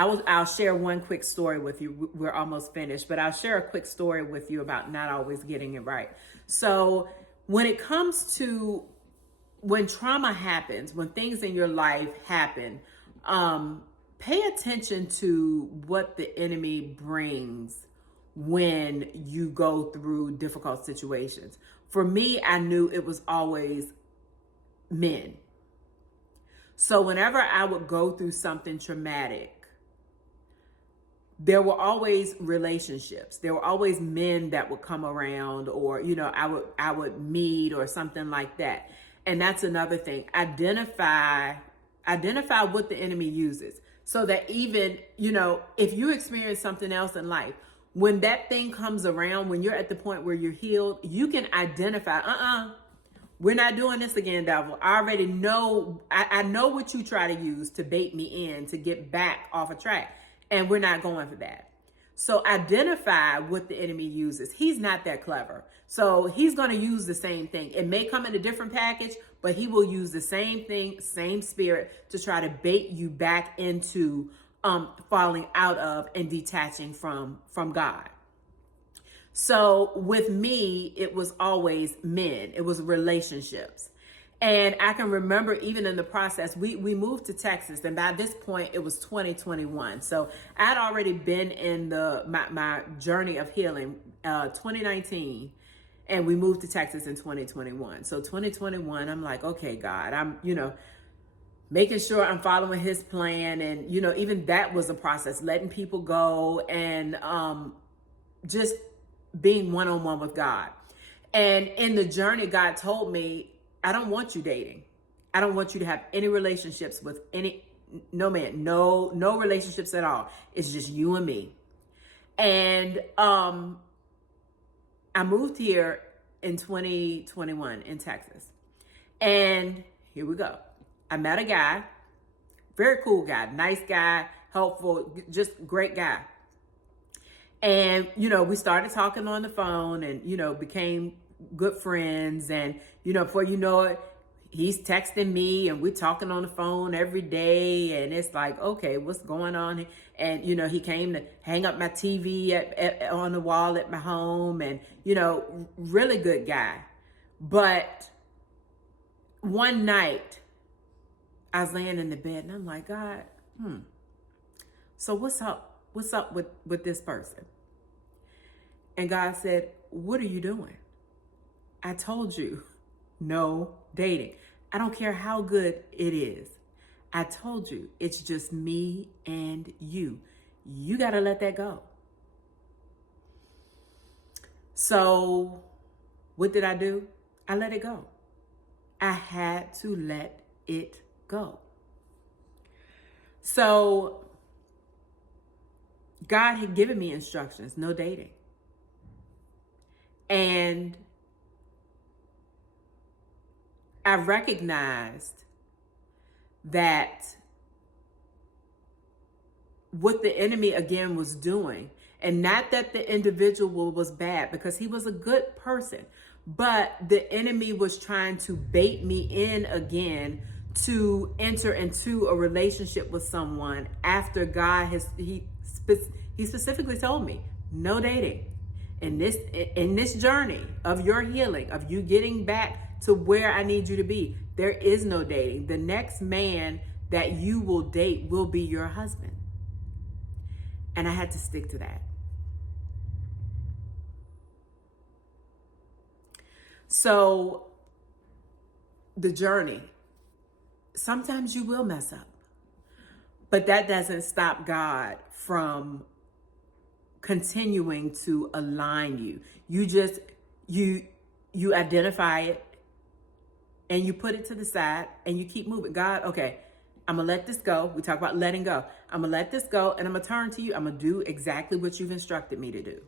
I'll share one quick story with you. We're almost finished, but I'll share a quick story with you about not always getting it right. So when it comes to when trauma happens, when things in your life happen, pay attention to what the enemy brings when you go through difficult situations. For me, I knew it was always men. So whenever I would go through something traumatic, there were always relationships. There were always men that would come around, or, you know, I would meet or something like that. And that's another thing. Identify what the enemy uses, so that even, you know, if you experience something else in life, when that thing comes around, when you're at the point where you're healed, you can identify, we're not doing this again, devil. I already know, I know what you try to use to bait me in, to get back off a track. And we're not going for that. So identify what the enemy uses. He's not that clever. So he's going to use the same thing. It may come in a different package, but he will use the same thing, same spirit, to try to bait you back into falling out of and detaching from God. So with me, it was always men. It was relationships. And I can remember even in the process, we moved to Texas, and by this point it was 2021. So I'd already been in my journey of healing 2019, and we moved to Texas in 2021. So 2021, I'm like, okay, God, I'm, you know, making sure I'm following his plan. And, you know, even that was a process, letting people go and just being one-on-one with God. And in the journey, God told me, I don't want you dating. I don't want you to have any relationships with no man, no relationships at all. It's just you and me. And I moved here in 2021 in Texas. And here we go. I met a guy, very cool guy, nice guy, helpful, just great guy. And, you know, we started talking on the phone and, you know, became good friends. And, you know, before you know it, he's texting me and we're talking on the phone every day. And it's like, okay, what's going on? And, you know, he came to hang up my TV on the wall at my home, and, you know, really good guy. But one night I was laying in the bed and I'm like, God, so what's up? What's up with this person? And God said, what are you doing? I told you, no dating. I don't care how good it is. I told you, it's just me and you. You got to let that go. So what did I do? I let it go. I had to let it go. So God had given me instructions, no dating. And I recognized that what the enemy again was doing, and not that the individual was bad, because he was a good person, but the enemy was trying to bait me in again to enter into a relationship with someone after God he specifically told me, no dating. In this journey of your healing, of you getting back to where I need you to be, there is no dating. The next man that you will date will be your husband. And I had to stick to that. So the journey, sometimes you will mess up, but that doesn't stop God from continuing to align you. You just, you identify it and you put it to the side and you keep moving. God, okay, I'm gonna let this go. We talk about letting go. I'm gonna let this go and I'm gonna turn to you. I'm gonna do exactly what you've instructed me to do.